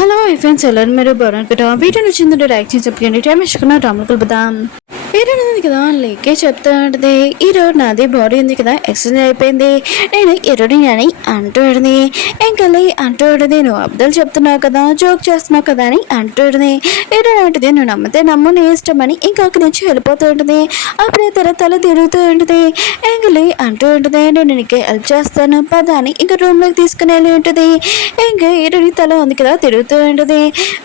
Hello friends ಎಲ್ಲರೂ మీరు బాగున్నారు వీడియో నచ్చిందంటే లైక్ చేసి చెప్పండి టైం ఇచ్చుకున్న రాములు కలుపుదాం ఈరోజు ఉంది కదా లేకే చెప్తా ఉంటుంది ఈరోజు నాది బాడీ ఉంది కదా ఎక్సర్సైజ్ అయిపోయింది నేను ఎరుడి అని అంటూ ఉంటుంది ఇంకా అంటూ ఉంటుంది నువ్వు అబ్దుల్ చెప్తున్నావు కదా జోక్ చేస్తున్నావు కదా అని అంటూ ఉంటుంది ఎరుడు అంటుంది నువ్వు నమ్మితే నమ్ము నీ ఇష్టం అని ఇంకా అక్కడి నుంచి వెళ్ళిపోతూ ఉంటుంది అప్పుడే తల తిరుగుతూ ఉంటుంది ఇంకా అంటూ ఉంటుంది నేను నీకు హెల్ప్ చేస్తాను పద అని ఇంకా రూమ్లోకి తీసుకుని వెళ్ళి ఉంటుంది ఇంకా ఎరుడి తల ఉంది కదా తిరుగుతూ ఉంటుంది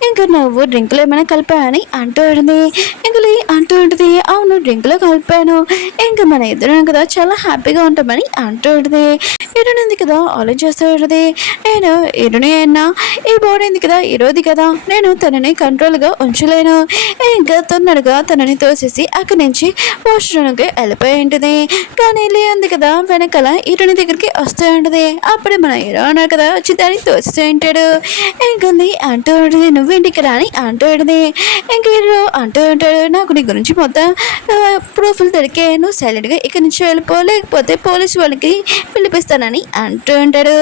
ఇంకా నువ్వు డ్రింకులు ఏమైనా కలిపా అని అంటూ ఉంటుంది ఇంకా అంటూ ఉంటుంది అవును డ్రింక్లో కలిపాను ఇంకా మన ఇద్దరం కదా చాలా హ్యాపీగా ఉంటామని అంటూ ఉంటుంది ఇరునింది కదా ఆలోచిస్తూ ఉంటుంది నేను ఇరుని అయినా ఈ బాడీ ఉంది కదా ఈరోజు కదా నేను తనని కంట్రోల్గా ఉంచలేను ఇంకా తొందరగా తనని తోసేసి అక్కడి నుంచి వాష్రూమ్కి వెళ్ళిపోయి ఉంటుంది కానీ ఉంది కదా వెనకాల ఇరుని దగ్గరికి వస్తూ ఉంటుంది అప్పుడే మన హీరో అన్నాడు కదా వచ్చి దాన్ని తోసేస్తూ ఉంటాడు ఇంకా అంటూ ఉంటుంది నువ్వేంటికి రాని అంటూ ఉంటుంది ఇంకా హీరో అంటూ ఉంటాడు నాకు నీ గురించి మొత్తం ప్రూఫ్లు దొరికే నువ్వు సైలెంట్గా ఇక్కడి నుంచి వెళ్ళిపో లేకపోతే పోలీసు వాళ్ళకి పిలిపిస్తానని అంటూ ఉంటాడు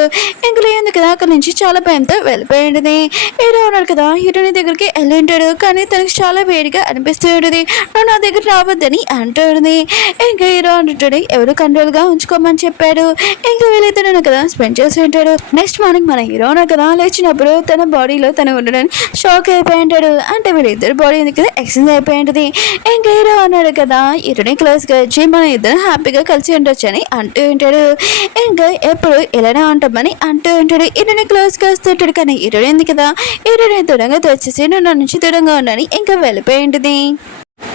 ఇంకా లేదు కదా అక్కడి నుంచి చాలా భయంతో వెళ్ళిపోయి ఉంటుంది హీరో ఉన్నాడు కదా హీరోని దగ్గరికి వెళ్ళి ఉంటాడు కానీ తనకి చాలా వేడిగా అనిపిస్తూ ఉంటుంది నువ్వు నా దగ్గర రావద్దని అంటూ ఉంటుంది ఇంకా హీరో అంటుంటాడు ఎవరు కంట్రోల్గా ఉంచుకోమని చెప్పాడు ఇంకా వీళ్ళిద్దరు కదా స్పెండ్ చేసి ఉంటాడు నెక్స్ట్ మార్నింగ్ మన హీరో ఉన్నాడు కదా లేచినప్పుడు తన బాడీలో తను ఉండడానికి షాక్ అయిపోయి ఉంటాడు అంటే వీళ్ళిద్దరు బాడీ ఉంది కదా ఎక్సర్సైజ్ అయిపోయి ఉంటుంది ఇంకా హీరో అన్నాడు కదా ఇరుని క్లోజ్గా వచ్చి మనం ఇద్దరు హ్యాపీగా కలిసి ఉండొచ్చు అని అంటూ ఉంటాడు ఇంకా ఎప్పుడు ఇలానే ఉంటామని అంటూ ఉంటాడు ఇరుని క్లోజ్గా వస్తుంటాడు కానీ ఇరుడు ఉంది కదా ఇరుని దూరంగా తెచ్చేసి నువ్వు నా నుంచి దూరంగా ఉన్నాని ఇంకా వెళ్ళిపోయి ఉంటుంది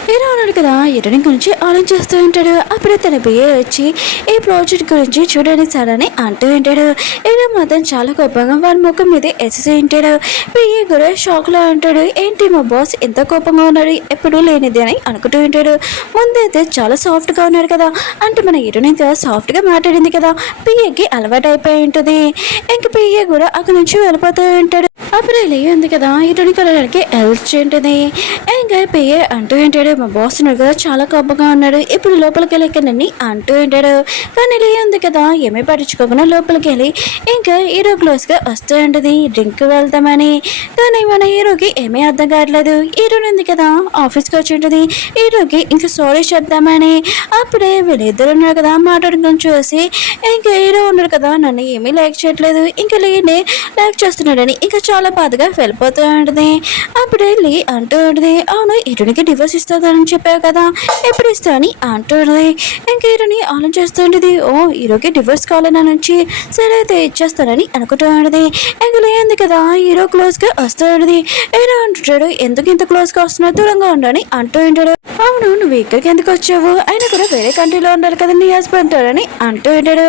హీరో అన్నాడు కదా ఇరుని గురించి ఆలోచిస్తూ ఉంటాడు అప్పుడే తన బియ్య వచ్చి ఈ ప్రాజెక్ట్ గురించి చూడని సార్ అని అంటూ ఉంటాడు హీరో మాత్రం చాలా కోపంగా వారి ముఖం మీద ఎసేసి ఉంటాడు బియ్య కూడా షాక్లో ఉంటాడు ఏంటి మా బాస్ ఎంత కోపంగా ఉన్నాడు ఎప్పుడు లేనిది అని అనుకుంటూ ఉంటాడు ముందైతే చాలా సాఫ్ట్గా ఉన్నాడు కదా అంటే మన హీరోని సాఫ్ట్గా మాట్లాడింది కదా బియ్యకి అలవాటు అయిపోయి ఉంటుంది ఇంక బియ్య కూడా అక్కడి నుంచి వెళ్ళిపోతూ ఉంటాడు అప్పుడే ఉంది కదా ఇటుని కలడానికి హెల్ప్ చేయండి ఇంకా బియ్య అంటూ ఉంటాడు మా బాస్ ఉన్నాడు కదా చాలా కోపంగా ఉన్నాడు ఇప్పుడు లోపలికి వెళ్ళి అంటూ ఉంటాడు కానీ ఉంది కదా ఏమీ పట్టించుకోకుండా లోపలికి వెళ్ళి ఇంకా హీరో క్లోజ్గా వస్తూ ఉంటుంది డ్రింక్ వెళ్తామని కానీ మన హీరోకి ఏమీ అర్థం కావట్లేదు హీరో ఉంది కదా ఆఫీస్కి వచ్చి ఉంటుంది హీరోకి ఇంకా సారీ చెప్తామని అప్పుడే వీళ్ళిద్దరు ఉన్నారు కదా మాట్లాడుకొని చూసి ఇంకా హీరో ఉన్నాడు కదా నన్ను ఏమీ లైక్ చేయట్లేదు ఇంకా లైక్ చేస్తున్నాడని ఇంకా చాలా బాధగా వెళ్ళిపోతూ ఉంటుంది అప్పుడే అంటూ ఉంటుంది అవును హీరోనికి డివోర్స్ ఇస్తుందని చెప్పావు కదా ఎప్పుడు ఇస్తా అని అంటూ ఉంటుంది ఇంకా హీరోని ఆలోచిస్తూ ఉంటుంది ఓ హీరోకి డివోర్స్ కావాలని నుంచి సరే అయితే ఇచ్చేస్తానని అనుకుంటూ ఉంటుంది ఇంకా లేదు కదా హీరో క్లోజ్గా వస్తూ ఉంటుంది హీరో అంటుంటాడు ఎందుకు ఇంత క్లోజ్గా వస్తున్నావు దూరంగా ఉండని అంటూ ఉంటాడు అవును నువ్వు ఇక్కడికి ఎందుకు వచ్చావు ఆయన కూడా వేరే కంట్రీలో ఉండాలి కదా నీ హస్బెండ్ అని అంటూ ఉంటాడు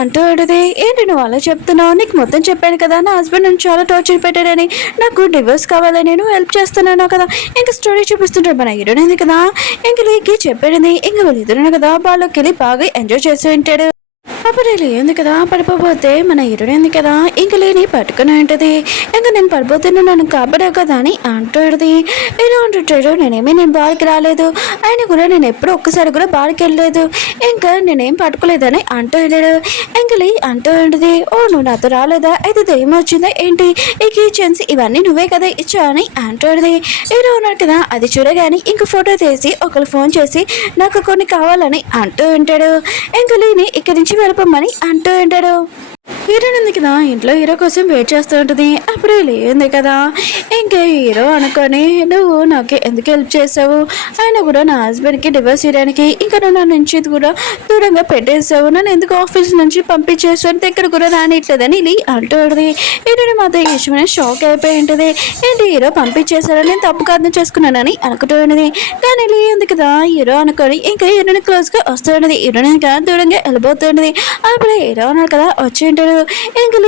అంటూ ఉంటుంది ఏంటి నువ్వు అలా చెప్తున్నావు నీకు మొత్తం చెప్పాను కదా నా హస్బెండ్ నన్ను చాలా టార్చర్ పెట్టాడని నాకు డివోర్స్ కావాలని నేను హెల్ప్ చేస్తున్నాను కదా ఇంకా స్టోరీ చూపిస్తుంటాడు మన హీరోని కదా ఇంక లేకి చెప్పాడు ఇంకా వీళ్ళిద్దరు కదా వాళ్ళకి వెళ్ళి బాగా ఎంజాయ్ చేస్తూ ఉంటాడు అప్పుడు ఉంది కదా పడిపోతే మన హీరోని ఉంది కదా ఇంక పట్టుకుని ఉంటుంది ఇంకా నేను పడిపోతున్నా నన్ను కాపాడావు కదా అని అంటుంది హీరో అంటుంటాడు నేను బార్కి రాలేదు ఆయన కూడా నేను ఎప్పుడు ఒక్కసారి కూడా బార్కి వెళ్ళలేదు ఇంకా నేనేం పట్టుకోలేదని అంటూ వెళ్ళాడు ఇంకా అంటూ ఉంటుంది ఓ నువ్వు నాతో రాలేదా అయితే దయ్యం వచ్చిందా ఏంటి ఈ కిచెన్స్ ఇవన్నీ నువ్వే కదా ఇచ్చా అని అంటుంది హీరో ఉన్నాడు కదా అది చూడగానే ఇంక ఫోటో తీసి ఒకరు ఫోన్ చేసి నాకు కొన్ని కావాలని అంటూ ఉంటాడు ఇంకా ఇక్కడి నుంచి వెళ్ళిపోమని అంటూ ఉంటాడు హీరో ఉంది కదా ఇంట్లో హీరో కోసం వెయిట్ చేస్తూ ఉంటుంది అప్పుడే ఉంది కదా ఇంకా హీరో అనుకొని నువ్వు నాకు ఎందుకు హెల్ప్ చేసావు ఆయన కూడా నా హస్బెండ్కి డివోర్స్ ఇవ్వడానికి ఇంకా నువ్వు నా నుంచి కూడా దూరంగా పెట్టేసావు నన్ను ఎందుకు ఆఫీస్ నుంచి పంపించేసావు దగ్గర కూడా రానిట్లేదని అంటుంది హీరోని మాత్రం ఈ విషయమైన షాక్ అయిపోయి ఉంటుంది ఏంటి హీరో పంపించేశారని నేను తప్పుగా అర్థం చేసుకున్నానని అనుకుంటూ ఉన్నది కానీ ఉంది కదా హీరో అనుకొని ఇంకా హీరోని క్లోజ్గా వస్తూ ఉన్నది హీరోని దూరంగా వెళ్ళిపోతుంటుంది అప్పుడే హీరో అన్నాడు కదా వచ్చి ఉంటాడు ఇంకా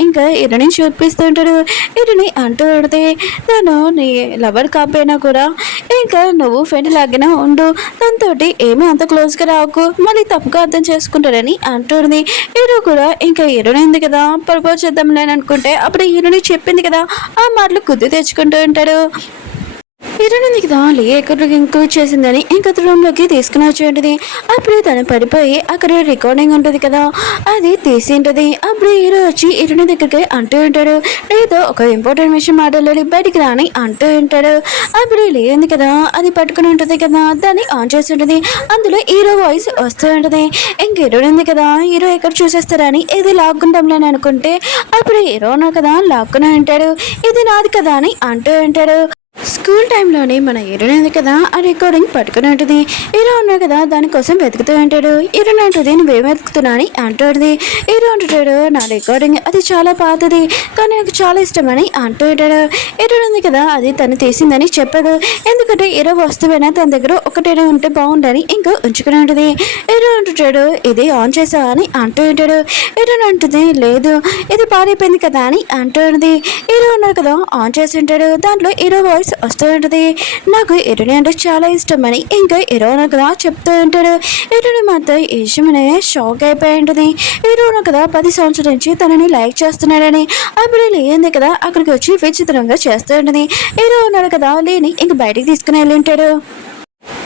ఇంకా ఇరుని చూపిస్తూ ఉంటాడు ఇరుని అంటూ పడితే తను నీ లవర్ కాపోయినా కూడా ఇంకా నువ్వు ఫ్రెండ్ లాగినా ఉండు దాంతో ఏమీ అంత క్లోజ్గా రాకు మళ్ళీ తప్పుగా అర్థం చేసుకుంటారని అంటుంది హీరో కూడా ఇంకా హీరోని ఉంది కదా ప్రపోజ్ చేద్దాంలేని అనుకుంటే అప్పుడు హీరోని చెప్పింది కదా ఆ మాటలు గుర్తు తెచ్చుకుంటూ ఉంటాడు ఇరునుంది కదా లే ఎక్కడికి ఇంక్లూడ్ చేసిందని ఇంకా రూమ్లోకి తీసుకుని వచ్చేది. అప్పుడు తను పడిపోయి అక్కడ రికార్డింగ్ ఉంటుంది కదా, అది తీసి ఉంటుంది. అప్పుడు హీరో వచ్చి ఇరుని దగ్గరికి అంటూ ఉంటాడు, లేదో ఒక ఇంపార్టెంట్ విషయం మాట్లాడాలి బయటికి రాని అంటూ ఉంటాడు. అప్పుడు లేదంది కదా, అది పట్టుకుని ఉంటుంది కదా, దాన్ని ఆన్ చేసి ఉంటుంది. అందులో హీరో వాయిస్ వస్తూ ఉంటుంది. ఇంక హీరో ఉంది కదా, హీరో ఎక్కడ చూసేస్తారని ఇది లాక్కుంటాంలేని అనుకుంటే అప్పుడు హీరో కదా లాక్కుని ఉంటాడు. ఇది నాది కదా అని అంటూ ఉంటాడు. స్కూల్ టైంలోనే మన హీరోయిన్ కదా ఆ రికార్డింగ్ పట్టుకుని ఉంటుంది. హీరో ఉన్నాడు కదా దానికోసం వెతుకుతూ ఉంటాడు. హీరోయిన్ అంటుంది నువ్వేం వెతుకుతున్నా అని అంటాడు. హీరో అంటాడు నా రికార్డింగ్ అది చాలా పాతది కానీ నాకు చాలా ఇష్టం అని అంటూ ఉంటాడు. హీరోయిన్ ఉంది కదా అది తను తీసిందని చెప్పదు, ఎందుకంటే హీరో వస్తువైనా తన దగ్గర ఒకటైనా ఉంటే బాగుండని ఇంకా ఉంచుకుని ఉంటుంది. హీరో అంటాడు ఇది ఆన్ చేసావా అని అంటూ ఉంటాడు. హీరోయిన్ అంటుంది లేదు ఇది పాడైపోయింది కదా అని అంటుంది. హీరో ఉన్నాడు కదా ఆన్ చేసి ఉంటాడు. దాంట్లో హీరో వాయిస్ వస్తూ ఉంటుంది. నాకు ఎరుని అంటే చాలా ఇష్టం అని ఇంకా ఎరువును కదా చెప్తూ ఉంటాడు. ఎరుని మాత్రం ఈ విషయమనే షాక్ అయిపోయి ఉంటుంది. ఎరువును కదా 10 సంవత్సరాల నుంచి తనని లైక్ చేస్తున్నాడని అప్పుడు లేని కదా అక్కడికి వచ్చి విచిత్రంగా చేస్తూ ఉంటుంది. హీరో ఉన్నాడు కదా లేని ఇంక బయటికి తీసుకుని వెళ్ళి ఉంటాడు.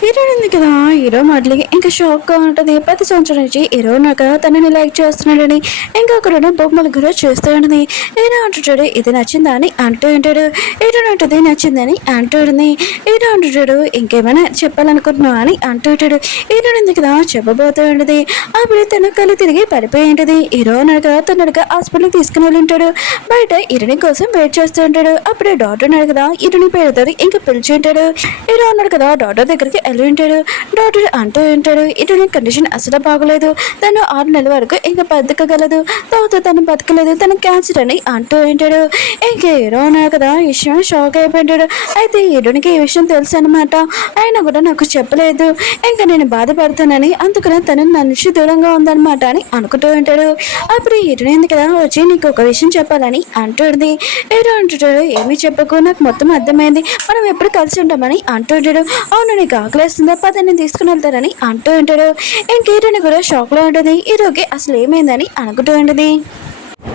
హీరో ఉంది కదా హీరో మాటలకి ఇంకా షాక్గా ఉంటుంది. 10 సంవత్సరాల నుంచి హీరో నాకు తనని లైక్ చేస్తున్నాడని ఇంకా అక్కడ బొమ్మలు కూడా చేస్తూ ఉంటుంది. హీరో అంటుంటాడు ఇది నచ్చిందా అని అంటూ ఉంటాడు. హీరో అంటుంది నచ్చిందని అంటుంది. హీరో అంటుంటాడు ఇంకేమైనా చెప్పాలనుకుంటున్నావు అని అంటూ ఉంటాడు. హీరో ఉంది కదా చెప్పబోతూ ఉంటుంది. అప్పుడు తన కళ్ళు తిరిగి పడిపోయి ఉంటుంది. హీరో ఉన్నాడు కదా తొందరగా హాస్పిటల్కి తీసుకుని వెళ్ళి ఉంటాడు. బయట హీరోని కోసం వెయిట్ చేస్తూ ఉంటాడు. అప్పుడే డాక్టర్ ఉన్నాడు కదా హీరోని పేరుతో ఇంకా పిలిచి ఉంటాడు. హీరో ఉన్నాడు కదా డాక్టర్ దగ్గరికి వెళ్ళి ఉంటాడు. డాక్టర్ అంటూ ఉంటాడు ఇటువంటి కండిషన్ అసలు బాగలేదు, తను 6 నెలల వరకు ఇంకా బతకగలదు, తర్వాత తను బతకలేదు, తను క్యాన్సర్ అని అంటూ ఉంటాడు. ఇంకా హీరో ఉన్నాడు కదా ఈ విషయం షాక్ అయిపోయింటాడు. అయితే హీరోనికి ఈ విషయం తెలుసు అనమాట, ఆయన కూడా నాకు చెప్పలేదు, ఇంకా నేను బాధపడుతానని అందుకనే తను నా నుంచి దూరంగా ఉందన్నమాట అని అనుకుంటూ ఉంటాడు. అప్పుడు హీరోని ఉంది కదా వచ్చి నీకు ఒక విషయం చెప్పాలని అంటుంది. హీరో అంటుంటాడు ఏమీ చెప్పకు నాకు మొత్తం అర్థమైంది, మనం ఎప్పుడు కలిసి ఉంటామని అంటూ ఉంటాడు. అవును నీకు ఆకలేస్తుందా పదని తీసుకుని వెళ్తారని అంటూ ఉంటాడు. ఇంక హీరోని కూడా షాక్లో ఉంటుంది. హీరోకి అసలు ఏమైందని అనుకుంటూ ఉంటుంది.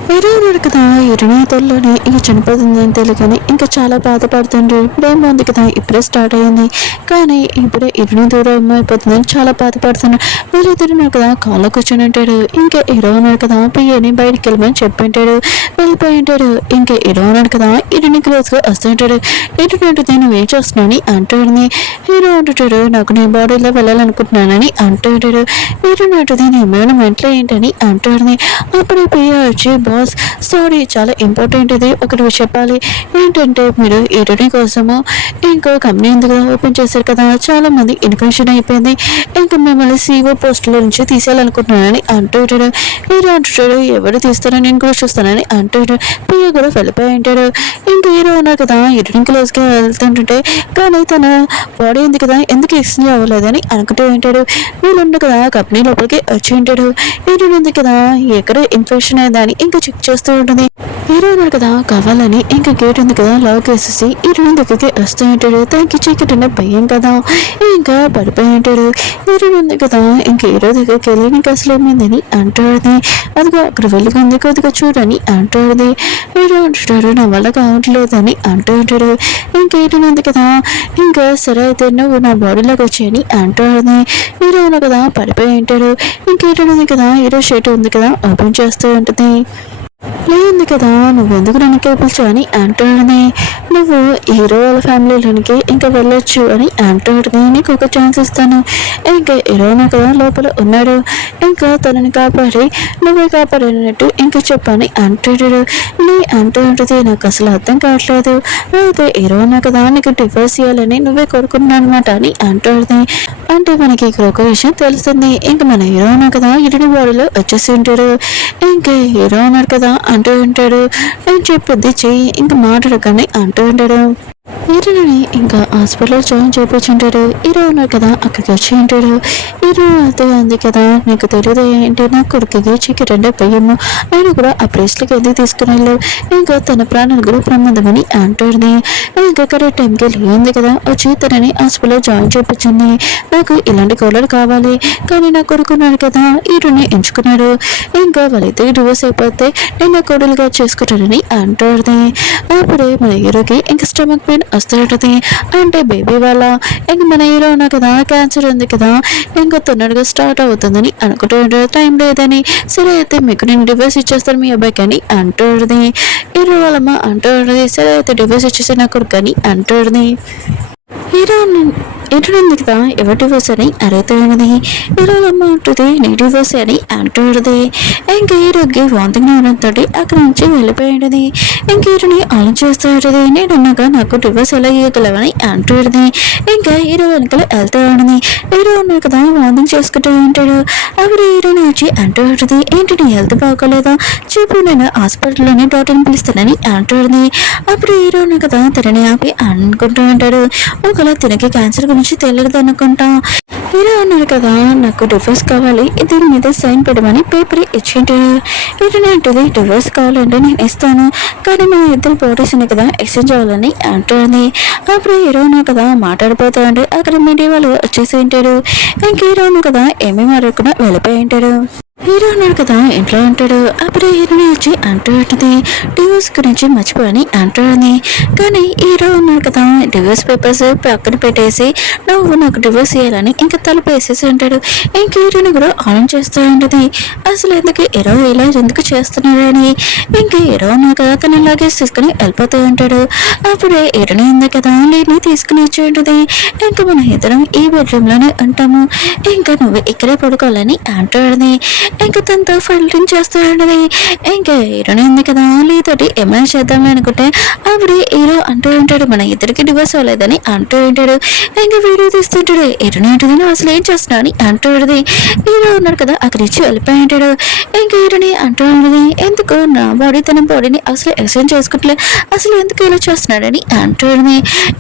హీరో కదా హీరోని తల్లోనే ఇంక చనిపోతుందని తెలియని ఇంకా చాలా బాధపడుతుండ్రు. ఇప్పుడేమో ఉంది కదా ఇప్పుడే స్టార్ట్ అయ్యింది కానీ ఇప్పుడే హీరోని దూరం అయిపోతుందని చాలా బాధపడుతున్నాడు. వీళ్ళిద్దరు కదా కాళ్ళ కూర్చొని ఉంటాడు. ఇంకా హీరో ఉన్నాడు కదా పియ్యని బయటికి వెళ్ళమని చెప్పింటాడు. వెళ్ళిపోయి ఉంటాడు. ఇంకా హీరో ఉన్నాడు కదా హీరోని క్లోజ్గా వస్తుంటాడు. హీరో అంటుంది నువ్వేం చేస్తున్నావు అంటుంది. హీరో అంటుంటాడు నాకు నీ బాడీలో వెళ్ళాలనుకుంటున్నానని అంటుంటాడు. హీరో అంటుంది నీ ఏమైనా మెంట్లో ఏంటని అంటుంది. అప్పుడు పియ్య వచ్చి బాస్ సారీ చాలా ఇంపార్టెంట్ ఇది ఒకటి చెప్పాలి ఏంటంటే మీరు హీరోని కోసము ఇంకో కంపెనీ ఉంది కదా ఓపెన్ చేశారు కదా చాలా మంది ఇన్ఫెక్షన్ అయిపోయింది, ఇంకా మిమ్మల్ని CEO పోస్టుల నుంచి తీసేయాలనుకుంటున్నానని అంటుంటాడు. హీరో అంటుంటాడు ఎవరు తీస్తారో నేను కూడా చూస్తానని అంటుంటాడు. పియ్య కూడా వెళ్ళిపోయి ఉంటాడు. ఇంకా హీరో ఉన్నారు కదా హీరోని క్లోజ్గా వెళ్తుంటుంటే కానీ తన బాడీ ఉంది కదా ఎందుకు ఎక్స్చేంజ్ అవ్వలేదని అనుకుంటూ ఉంటాడు. వీళ్ళుండు కదా కంపెనీ లోపలికి వచ్చి ఉంటాడు. హీరో ఉంది కదా ఎక్కడ ఇన్ఫెక్షన్ అయిందని ఇంకా చెక్ చేస్తూ ఉంటుంది. హీరో ఉన్నాడు కదా కావాలని ఇంకా గేట్ ఉంది కదా లాక్ వేసేసి హీరోని దగ్గరికి వస్తూ ఉంటాడు. తనకి చీకటి ఉన్న భయం కదా ఇంకా పడిపోయి ఉంటాడు. హీరో ఉంది కదా ఇంకా హీరో దగ్గరికి వెళ్ళి నీకు అసలు ఏమైందని అంటాడు. అదిగో అక్కడ వెళ్ళి కొద్దిగా చూడని అంటాడు. హీరో అంటాడు నా వల్ల కావట్లేదని అంటూ ఉంటాడు. ఇంకా హీరో ఉంది కదా ఇంకా సరే అయితే నువ్వు నా బాడీలోకి వచ్చాయని అంటాడు. హీరో ఉన్నా కదా పడిపోయి ఉంటాడు. ఇంకా హీరో ఉంది కదా హీరో షర్ట్ ఉంది కదా ఓపెన్ చేస్తూ ఉంటుంది. లేదు కదా నువ్వెందుకు నన్ను పిలిచావు అని అంటాడని, నువ్వు హీరో వాళ్ళ ఫ్యామిలీలోనికి ఇంకా వెళ్ళొచ్చు అని అంటాడని నీకు ఒక ఛాన్స్ ఇస్తాను. ఇంకా హీరోనా కదా లోపల ఉన్నాడు, ఇంకా తనని కాపాడి నువ్వే కాపాడినట్టు ఇంకా చెప్పని అంటాడు. నీ అంటూ ఉంటుంది నాకు అసలు అర్థం కావట్లేదు, అయితే హీరోనా కదా నీకు డివోర్స్ చేయాలని నువ్వే కోరుకున్నాను అనమాట అని అంటాడు. అంటే మనకి ఇక్కడ ఒక విషయం తెలుస్తుంది, ఇంకా మన హీరోనా కదా ఇటు బాడీలో వచ్చేసి ఉంటాడు. ఇంకా హీరో ఉన్నాడు కదా అంటూ ఉంటాడు నేను చెప్పొద్ది చెయ్యి ఇంకా మాట్లాడకని అంటూ ఉంటాడు. హీరోని ఇంకా హాస్పిటల్లో జాయిన్ చేయించుంటాడు. హీరో ఉన్నారు కదా అక్కడికి వచ్చి ఉంటాడు. హీరో అయితే అంది కదా నీకు తెలియదు ఏంటి నా కొడుకుకి చీకటి అంటే భయము, ఆయన కూడా ఆ ప్లేస్లకి ఎందుకు తీసుకుని వెళ్ళావు, ఇంకా తన ప్రాణాలు కూడా ప్రమాదమని అంటుంది. ఇంకా కరెక్ట్ టైంకి లేంది కదా వచ్చి తనని హాస్పిటల్లో జాయిన్ చేయించింది. నాకు ఇలాంటి కోడలు కావాలి కానీ నా కొడుకున్నాడు కదా హీరోని ఎంచుకున్నాడు, ఇంకా వాళ్ళైతే డివోర్స్ అయిపోతే నేను నా కోడలుగా చేసుకుంటానని అంటుంది. అప్పుడే మన హీరోకి ఇంకా స్టమక్ కంప్లైంట్ వస్తూ ఉంటుంది. అంటే బేబీ వాళ్ళ ఇంక మన హీరో ఉన్నా కదా క్యాన్సర్ ఉంది కదా ఇంకా తొందరగా స్టార్ట్ అవుతుందని అనుకుంటూ ఉంటాడు. టైం లేదని సరే అయితే మీకు నేను డివోర్స్ ఇచ్చేస్తాను మీ అబ్బాయికి అని అంటూ ఉంటుంది. హీరో వాళ్ళమ్మ అంటూ ఉంటుంది. సరే అయితే డివోర్స్ ఇచ్చేస్తే నా కొడుకు అని అంటూ ఉంటుంది. హీరో ఏంటంది కదా ఎవరి డివోర్స్ అని అడుగుతూ ఉన్నది. హీరోలమ్మ ఉంటుంది నీ డివోర్స్ అని అంటూ ఉంటుంది. ఇంకా హీరోకి వాంతింగ్ అవడంతో అక్కడి నుంచి వెళ్ళిపోయింది. ఇంక హీరోని ఆలోచిస్తూ ఉంటుంది. నేనున్నాగా నాకు డివోర్స్ ఎలా ఇవ్వగలవని అంటూ ఉంటుంది. ఇంకా హీరో వెనకాల వెళ్తూ ఉంటుంది. హీరో ఉన్నా కదా వాంతింగ్ చేసుకుంటూ ఉంటాడు. అప్పుడు హీరోని వచ్చి అంటూ ఉంటుంది ఏంటి నీ హెల్త్ బాగోలేదా చెప్పు నేను హాస్పిటల్లోనే డాక్టర్ని పిలుస్తానని అంటూ ఉంటుంది. అప్పుడు హీరో ఉన్నా కదా తనని ఆపి అనుకుంటూ ఉంటాడు. ఒకవేళ తినకి క్యాన్సర్ గురించి తెలియదు అనుకుంటా. హీరో అన్నారు కదా నాకు డివోర్స్ కావాలి దీని మీద సైన్ పెట్టమని పేపర్ ఇచ్చింటాడు. హీరోని అంటుంది డివోర్స్ కావాలంటే నేను ఇస్తాను కానీ మా ఇద్దరు బాడీస్ ఉన్నాయి కదా ఎక్స్చేంజ్ అవ్వాలని అంటుంది. అప్పుడు హీరోను కదా మాట్లాడిపోతా ఉంటే అక్కడ మీడియా వాళ్ళు వచ్చేసి ఉంటాడు. ఇంక హీరోను కదా ఏమేమి అడగకుండా వెళ్ళిపోయి ఉంటాడు. హీరో అన్నాడు కదా ఇంట్లో ఉంటాడు. అప్పుడే హీరోని వచ్చి అంటూ ఉంటుంది డివోర్స్ గురించి మర్చిపోని అంటుంది. కానీ హీరో ఉన్నాడు కదా డివోర్స్ పేపర్స్ పక్కన పెట్టేసి నువ్వు నాకు డివోర్స్ చేయాలని ఇంకా తలుపు వేసేసి ఉంటాడు. ఇంక హీరోని కూడా ఆన్ చేస్తూ ఉంటుంది. అసలు ఎందుకు హీరో ఇలా ఎందుకు చేస్తున్నాడని ఇంకా హీరో ఉన్నాడు కదా తన లగేజ్ తీసుకుని వెళ్ళిపోతూ ఉంటాడు. అప్పుడే హీరోని ఉంది కదా లీడ్ని తీసుకుని వచ్చి ఉంటుంది. ఇంకా మన ఇద్దరం ఈ బెడ్రూమ్ లోనే ఉంటాము ఇంకా నువ్వు ఇక్కడే పడుకోవాలని అంటుంది. ఇంకా తనతో ఫైటింగ్ చేస్తూ ఉంటుంది. ఇంకా హీరోని ఉంది కదా లేతోటి ఏమైనా చేద్దామని అనుకుంటే అప్పుడు హీరో అంటూ ఉంటాడు మన ఇద్దరికి డివోర్స్ అవ్వలేదని అంటూ ఉంటాడు. ఇంకా వీడియో తీస్తుంటాడు. హీరోని ఉంటుంది నువ్వు అసలు ఏం చేస్తున్నావు అని అంటూ ఉంటుంది. హీరో ఉన్నాడు కదా అక్కడి నుంచి వెళ్ళిపోయి ఉంటాడు. ఇంకా హీరోని అంటూ ఉంటుంది ఎందుకు నా బాడీ తన బాడీని అసలు ఎక్స్చేంజ్ చేసుకుంటలే అసలు ఎందుకు ఇలా చేస్తున్నాడని అంటూ ఉంటుంది.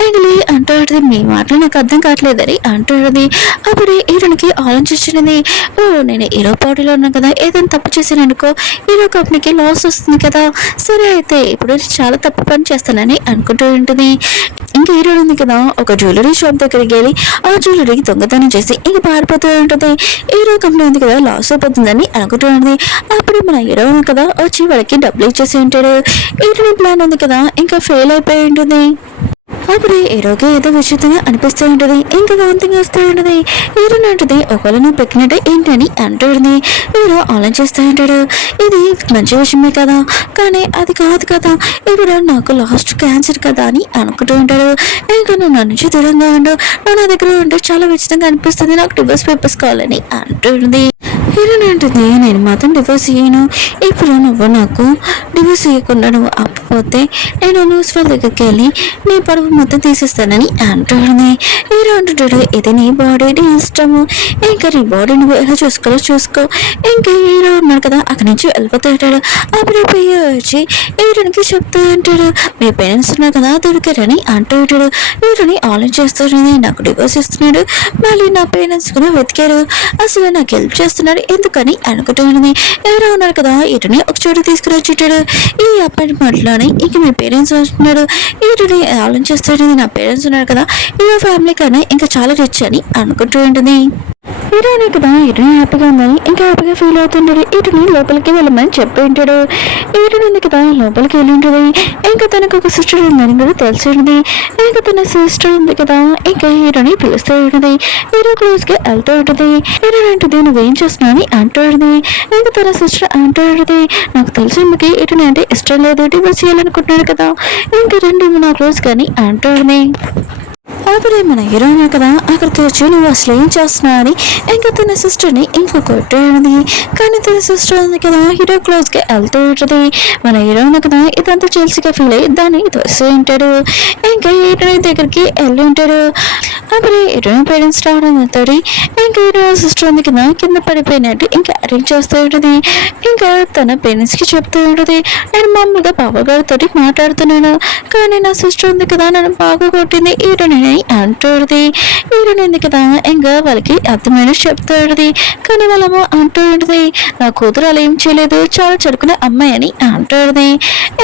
ఇంకా అంటూ ఉంటుంది మీ మాటలు నాకు అర్థం కావట్లేదని అంటూ ఉంటుంది. అప్పుడు హీరోనికి ఆలోచించినది ఓ నేను హీరో బాడీలో కదా ఏదైనా తప్పు చేశాను అనుకో హీరో కంపెనీకి లాస్ వస్తుంది కదా సరే అయితే ఇప్పుడు చాలా తప్పు పని చేస్తానని అనుకుంటూ ఉంటుంది. ఇంకా హీరో ఉంది కదా ఒక జ్యువెలరీ షాప్ దగ్గరికి వెళ్ళి ఆ జ్యువెలరీకి దొంగతనం చేసి ఇంకా పారిపోతూ ఉంటుంది. హీరో కంపెనీ ఉంది కదా లాస్ అయిపోతుందని అనుకుంటూ ఉంటుంది. అప్పుడు మన హీరో కదా వచ్చి వాళ్ళకి డబ్బులు ఇచ్చేసి ఉంటాడు. హీరోని ప్లాన్ ఉంది కదా ఇంకా ఫెయిల్ అయిపోయి ఉంటుంది. అప్పుడు హీరోకి ఏదో విచిత్రంగా అనిపిస్తూ ఉంటుంది. ఇంకా వాంతింగ్ వస్తూ ఉంటుంది. హీరోని అంటుంది ఒకవేళ నువ్వు పెట్టినట్టే ఏంటని అంటుంది. హీరో ఆలోచిస్తూ ఉంటాడు ఇది మంచి విషయమే కదా కానీ అది కాదు కదా ఇప్పుడు నాకు లాస్ట్ క్యాన్సర్ కదా అని అనుకుంటూ ఉంటాడు. ఇంకా నువ్వు నా నుంచి దూరంగా ఉండు నువ్వు నా దగ్గర ఉంటే చాలా విచిత్రంగా అనిపిస్తుంది నాకు డివోర్స్ పేపర్స్ కావాలని అంటుంది. హీరోని అంటుంది నేను మాత్రం డివోర్స్ ఇయ్యను ఇప్పుడు నువ్వు నాకు డివోర్స్ ఇవ్వకుండా నువ్వు ఆపపోతే నేను న్యూస్ వాళ్ళ దగ్గరికి వెళ్ళి నీ పరువు మొత్తం తీసేస్తానని అంటుంది. హీరో అంటుంటాడు ఇది నీ బాడీ నీ ఇష్టము ఇంకా నీ బాడీ నువ్వు ఎలా చూసుకోవాలో చూసుకో. ఇంకా హీరో ఉన్నాడు కదా అక్కడి నుంచి వెళ్ళిపోతూ ఉంటాడు. అప్పుడు పోయి వచ్చి హీరోనికి చెప్తూ ఉంటాడు మీ పేరెంట్స్ ఉన్నారు కదా దొరికారని అంటూ ఉంటాడు. హీరోని ఆలోచిస్తుంది నాకు డివోర్స్ ఇస్తున్నాడు మళ్ళీ నా పేరెంట్స్ కూడా వెతికారు అసలు నాకు హెల్ప్ చేస్తున్నాడు ఎందుకని అనుకుంటూ ఉంటుంది. ఎవరో ఉన్నారు కదా హీరోని ఒక చోట తీసుకుని వచ్చేటాడు. ఈ అపార్ట్మెంట్ లోనే ఇంక మీ పేరెంట్స్ వస్తున్నాడు. హీరోని ఆలోచిస్తాడు నా పేరెంట్స్ ఉన్నారు కదా హీరో ఫ్యామిలీ కానీ ఇంకా చాలా రిచ్ అని అనుకుంటూ ఉంటుంది. హీరోని కదా హీరోని హ్యాపీగా ఉందని ఇంకా హ్యాపీగా ఫీల్ అవుతుంటాడు. హీరోని లోపలికి వెళ్ళమని చెప్పి ఉంటాడు. హీరోని ఉంది కదా లోపలికి వెళ్ళి ఉంటుంది. ఇంకా తనకు ఒక సిస్టర్ ఉందని కూడా తెలిసి ఉంటుంది. ఇంకా తన సిస్టర్ ఉంది కదా ఇంకా హీరోని పిలుస్తూ ఉంటుంది. హీరో క్లోజ్ గా వెళ్తూ ఉంటుంది. హీరోని అంటుంది నువ్వేం చేస్తున్నావు అని అంటూ ఉంటుంది. ఇంకా తన సిస్టర్ అంటూ ఉంటుంది నాకు తెలిసి మీకు హీరోని అంటే ఇష్టం లేదు డివోర్స్ చేయాలనుకుంటున్నాడు కదా ఇంకా రెండు నా క్లోజ్ కానీ అంటూ ఉంటుంది. అప్పుడే మన హీరోయిన్ కదా అక్కడికి వచ్చి నువ్వు అసలు ఏం చేస్తున్నావు అని ఇంకా తన సిస్టర్ని ఇంకో కొట్టేది. కానీ తన సిస్టర్ ఉంది కదా హీరో క్లోజ్గా వెళ్తూ ఉంటుంది. మన హీరోయిన్ కదా ఇదంతా చెల్సిగా ఫీల్ అయ్యి దాన్ని తోసి ఉంటాడు. ఇంకా హీరోయిన్ దగ్గరికి వెళ్ళి ఉంటాడు. అప్పుడు హీరోయిన్ పేరెంట్స్ రావడంతో ఇంకా హీరో సిస్టర్ ఉంది కదా కింద పడిపోయినట్టు ఇంకా అరేంజ్ చేస్తూ ఉంటుంది. ఇంకా తన పేరెంట్స్కి చెప్తూ ఉంటుంది నేను మామూలుగా బాబాగారితో మాట్లాడుతున్నాను కానీ నా సిస్టర్ ఉంది కదా నన్ను బాగా కొట్టింది హీరోయిన్ అంటుంది. హీరోయిన్ ఉంది కదా ఇంకా వాళ్ళకి అర్థమైన చెప్తూ ఉంటుంది. కానీ వాళ్ళేమో అంటూ ఉంటుంది నా కూతురు అలా ఏం చేయలేదు చాలా చెడుకునే అమ్మాయి అని అంటుంది.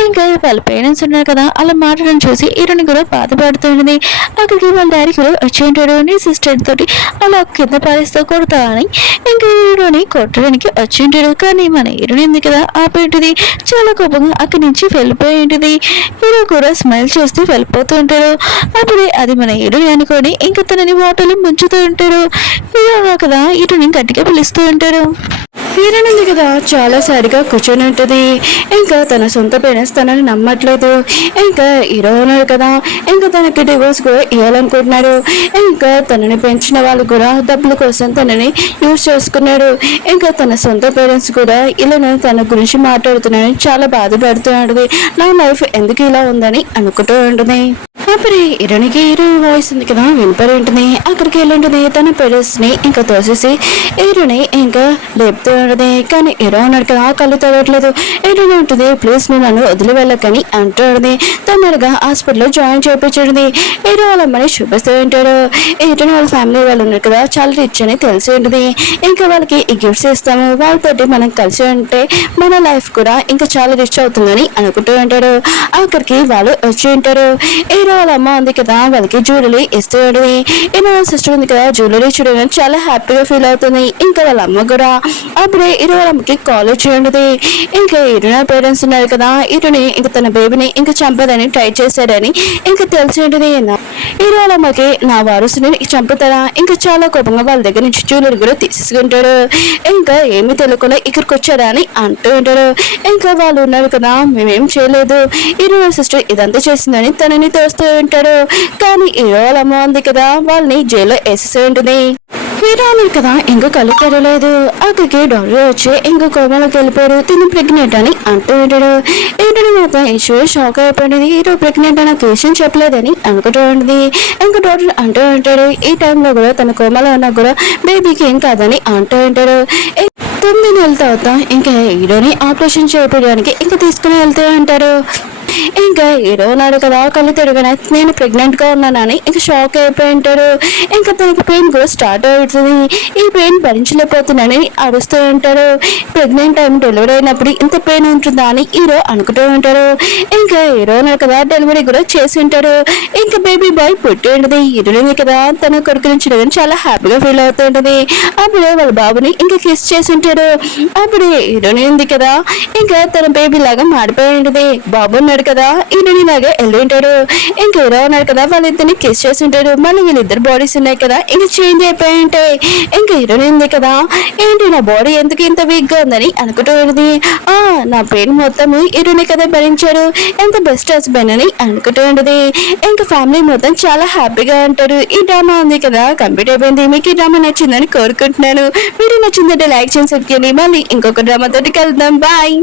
ఇంకా వాళ్ళ పేరెంట్స్ ఉన్నారు కదా అలా మాట్లాడడం చూసి హీరోని కూడా బాధపడుతుంది. అక్కడికి వాళ్ళ డాడీ కూడా వచ్చి ఉంటాడు నీ సిస్టర్ తోటి అలా కింద పారేస్తూ కొడతా అని ఇంకా హీరోని కొట్టడానికి వచ్చి ఉంటాడు. కానీ మన హీరోని ఉంది కదా ఆపేంటిది చాలా కోపంగా అక్కడి నుంచి వెళ్ళిపోయి ఉంటుంది. హీరో కూడా స్మైల్ చేస్తూ వెళ్ళిపోతూ ఉంటాడు. అప్పుడే అది మన హీరోని అనుకొని ఇంకా తనని వాటర్లో ముంచుతూ ఉంటాడు. హీరో కదా హీరోని గట్టిగా పిలుస్తూ ఉంటాడు. హీరోయిన్ ఉంది కదా చాలా సారిగా కూర్చొని ఉంటుంది. ఇంకా తన సొంత పేరెంట్స్ తనని నమ్మట్లేదు. ఇంకా హీరో ఉన్నాడు కదా ఇంకా తనకి డివోర్స్ కూడా ఇవ్వాలనుకుంటున్నారు. ఇంకా తనని పెంచిన వాళ్ళు కూడా డబ్బుల కోసం తనని యూజ్ చేసుకున్నాడు. ఇంకా తన సొంత పేరెంట్స్ కూడా ఇలా తన గురించి మాట్లాడుతున్నాడని చాలా బాధపడుతున్నాడు. నా లైఫ్ ఎందుకు ఇలా ఉందని అనుకుంటూ ఉంటుంది. అప్పుడే హీరోనికి హీరో వాయిస్ ఉంది కదా వినపడి ఉంటుంది. అక్కడికి వెళ్ళి ఉంటుంది తన పేరెంట్స్ ని ఇంకా తోసేసి హీరోని ఇంకా లేపుతూ ఉంటుంది. కానీ హీరో ఉన్నాడు కదా కళ్ళు తగ్గట్లేదు. హీరోని ఉంటుంది ప్లీజ్ నువ్వు నన్ను వదిలి వెళ్ళకని అంటూ ఉంటుంది. తొందరగా హాస్పిటల్లో జాయిన్ చేయించుంటుంది. హీరో వాళ్ళ అమ్మని చూపిస్తూ ఉంటాడు. హీరోని వాళ్ళ ఫ్యామిలీ వాళ్ళు ఉన్నారు కదా చాలా రిచ్ అని తెలిసి ఉంటుంది. ఇంకా వాళ్ళకి ఈ గిఫ్ట్స్ ఇస్తాము వాళ్ళతోటి మనం కలిసి ఉంటే మన లైఫ్ కూడా ఇంకా చాలా రిచ్ అవుతుందని అనుకుంటూ ఉంటాడు. అక్కడికి వాళ్ళు వచ్చి ఉంటారు. హీరో వాళ్ళ అమ్మ ఉంది కదా వాళ్ళకి జ్యువెలరీ ఇస్తూ ఉంటుంది. హీరో సిస్టర్ ఉంది కదా జ్యువెలరీ చూడడానికి చాలా హ్యాపీగా ఫీల్ అవుతుంది. ఇంకా వాళ్ళ అమ్మ కూడా అప్పుడే హీరో వాళ్ళ అమ్మకి కాల్ వచ్చి ఉంటుంది. ఇంకా హీరో పేరెంట్స్ ఉన్నారు కదా హీరోని ఇంకా తన బేబీని ఇంకా చంపదని ట్రై చేశాడని ఇంకా తెలిసి ఉంటుంది. హీరో వాళ్ళ అమ్మకి నా వారసుని చంపుతారా ఇంకా చాలా కోపంగా వాళ్ళ దగ్గర నుంచి జ్యువెలరీ కూడా తీసేసుకుంటాడు. ఇంకా ఏమి తెలియకుండా ఇక్కడికి వచ్చారా అని అంటూ ఉంటాడు. ఇంకా వాళ్ళు ఉన్నారు కదా మేమేం చేయలేదు హీరో సిస్టర్ ఇదంతా చేసిందని తనని తోస్తూ ఉంటాడు. కానీ హీరో వాళ్ళ అమ్మ ఉంది కదా వాళ్ళని జైల్లో వేసేసి ఉంటుంది. హీరో అన్నారు కదా ఇంకా కళ్ళు తెరలేదు. అక్కడికి డాక్టర్ వచ్చి ఇంకా కోమలోకి వెళ్ళిపోయారు తిని ప్రెగ్నెంట్ అని అంటూ ఉంటాడు. ఏంటని మాత్రం ఇష్యూ షాక్ అయిపోయింది. హీరో ప్రెగ్నెంట్ అని విషయం చెప్పలేదని అనుకుంటూ ఉంటుంది. ఇంకా డాక్టర్ అంటూ ఉంటాడు ఈ టైంలో కూడా తన కోమలో ఉన్నా కూడా బేబీకి ఏం కాదని అంటూ ఉంటాడు. 9 నెలల తర్వాత ఇంకా హీరోని ఆపరేషన్ చేయడానికి ఇంకా తీసుకుని వెళ్తూ ఉంటారు. ఇంకా హీరో ఉన్నాడు కదా కళ్ళు తిరగనే నేను ప్రెగ్నెంట్ గా ఉన్నానని ఇంకా షాక్ అయిపోయి ఉంటాడు. ఇంకా తనకి పెయిన్ కూడా స్టార్ట్ అవుతుంది. ఈ పెయిన్ భరించలేకపోతున్నానని అరుస్తూ ఉంటాడు. ప్రెగ్నెంట్ టైం డెలివరీ అయినప్పుడు ఇంత పెయిన్ ఉంటుందా అని హీరో అనుకుంటూ ఉంటాడు. ఇంకా హీరో ఉన్నాడు కదా డెలివరీ కూడా చేసి ఉంటాడు. ఇంకా బేబీ బాయ్ పుట్టి ఉంటుంది. హీరోని కదా తన కొడుకుని చూడగానే చాలా హ్యాపీగా ఫీల్ అవుతూ ఉంటుంది. అప్పుడే వాళ్ళ బాబుని ఇంకా కిస్ చేసి ఉంటాడు. అప్పుడే హీరోని ఉంది కదా ఇంకా తన బేబీ లాగా మాడిపోయి ఉంటుంది. బాబు ఉన్నాడు కదా హీరోని లాగా వెళ్ళి ఉంటాడు. ఇంకా హీరో ఉన్నాడు కదా వాళ్ళిద్దరిని కిస్ చేసి ఉంటాడు. మళ్ళీ వీళ్ళిద్దరు బాడీస్ ఉన్నాయి కదా ఇంకా చేంజ్ అయిపోయి ఉంటాయి. ఇంకా హీరోని ఉంది కదా ఏంటి నా బాడీ ఎందుకు ఇంత వీక్ గా ఉందని అనుకుంటూ ఉంటుంది. నా పెయిన్ మొత్తం హీరోని కదా భరించాడు ఎంత బెస్ట్ హస్బెండ్ అని అనుకుంటూ ఉంటుంది. ఇంకా ఫ్యామిలీ మొత్తం చాలా హ్యాపీగా ఉంటారు. ఈ డ్రామా ఉంది కదా కంప్లీట్ అయిపోయింది. మీకు ఈ డ్రామా నచ్చిందని కోరుకుంటున్నాను. వీడియో నచ్చిందంటే లైక్ చేసి మళ్ళీ ఇంకొక డ్రామా తోటి కలుద్దాం. బాయ్.